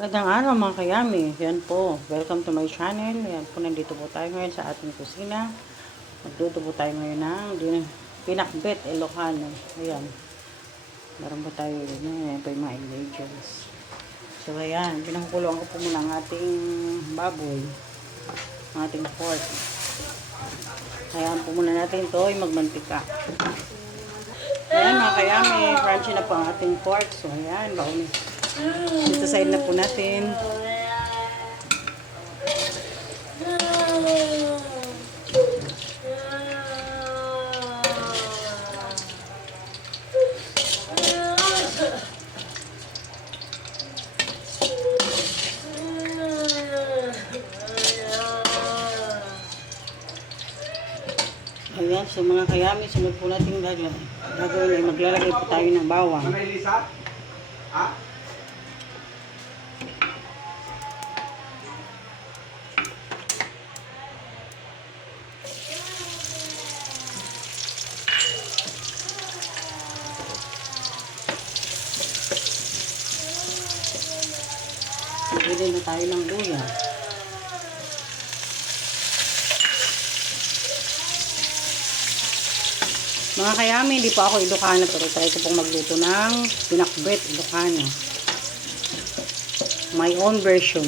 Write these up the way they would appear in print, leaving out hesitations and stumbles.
Magandang araw mga kayami. Yan po. Welcome to my channel. Yan po, nandito po tayo ngayon sa ating kusina. Magluto po tayo ngayon ng pinakbet Ilocano. Ayan. Meron po tayo yun. Ayan po yung mga ingredients. So ayan, pinakukuluan ko po muna ang ating baboy. Ang ating pork. Ayan po muna natin ito ay magmantika. Ayan mga kayami. Crunchy na po ang ating pork. So ayan, baon. Dito side na po natin. Ayan, so mga kayami, sunod po natin gagawin ay maglalagay po tayo ng bawang. Ha? Bili na tayo ng luya. Mga kayami, hindi po ako Ilocano pero try ko pong magluto ng pinakbet Ilocano. My own version.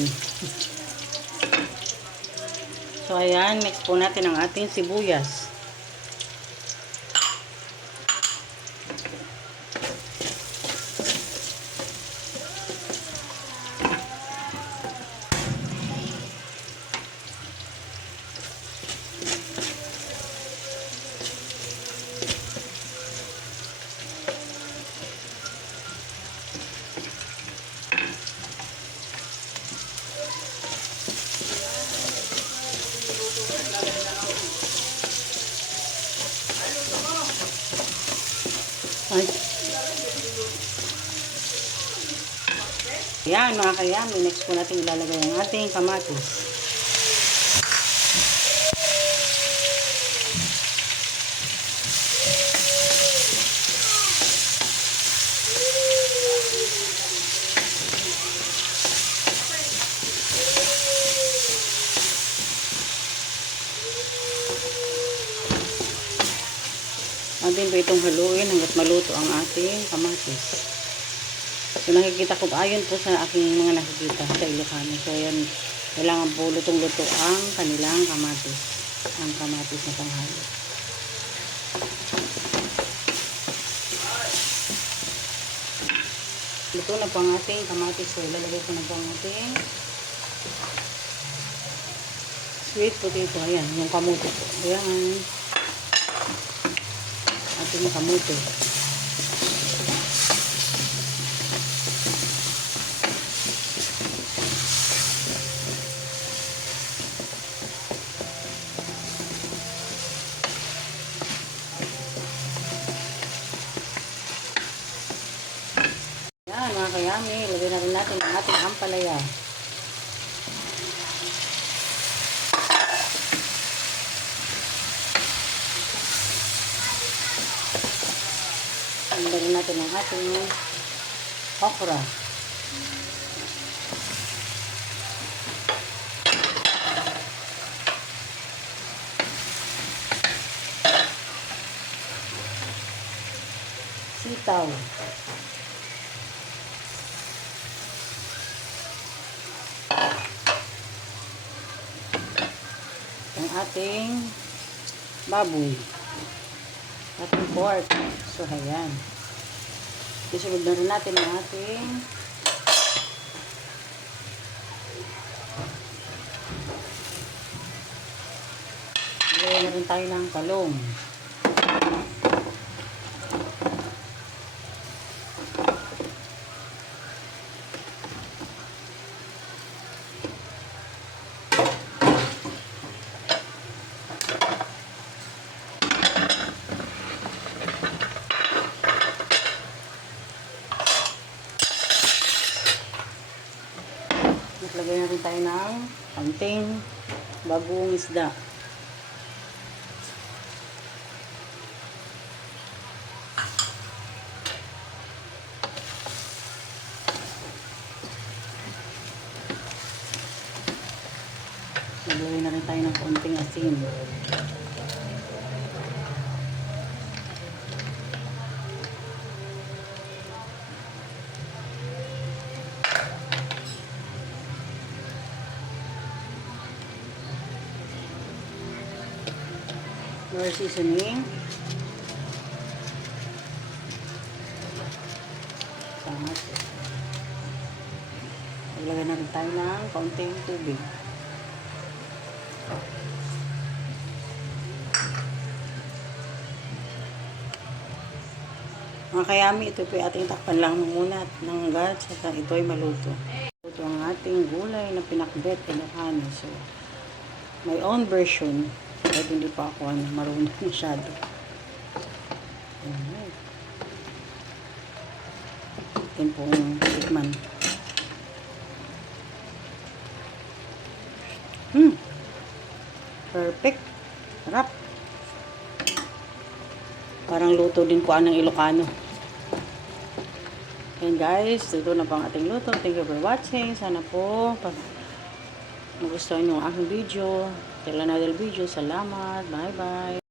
So ayan, mix po natin ang ating sibuyas. Ay. Yan mga kayami, next po natin ilalagay ang ating kamatis. Natin po itong haluin hanggat maluto ang ating kamatis. So nakikita ko, ayon po sa aking mga nakikita sa Ilocano. So ayan, kailangan po lutong-luto ang kanilang kamatis. Ang kamatis na panghalo. Luto na po ang ating kamatis. So ilalagay ko na po ang ating sweet potato. Ayan, yung kamote po. Ayan. Ating kamote. Yan mga kayami, lagay na rin natin ang ating ampalaya. Lagay natin ang ating okra. Sitaw. Ang ating baboy. Ating pork. So, ayan. Isunod na rin natin ang ating lagyan na rin tayo ng talong. Lagay na rin tayo ng konting bagong isda. Maglagay na rin tayo ng konting asin. More seasoning. Sangat. Maglagay na rin tayo ng konting tubig. Mga kayami, ito po ating takpan lang muna ng hanggat saka ito ay maluto. Ito ang ating gulay na pinakbet Ilocano. So, my own version. Kahit hindi pa ako marunong masyado. Ayan pong tikman. Perfect. Sarap. Parang luto din po ng Ilocano. And guys, ito na po ang ating luto. Thank you for watching. Sana po magustuhan nyo ang aking video. Till another video. Salamat. Bye-bye.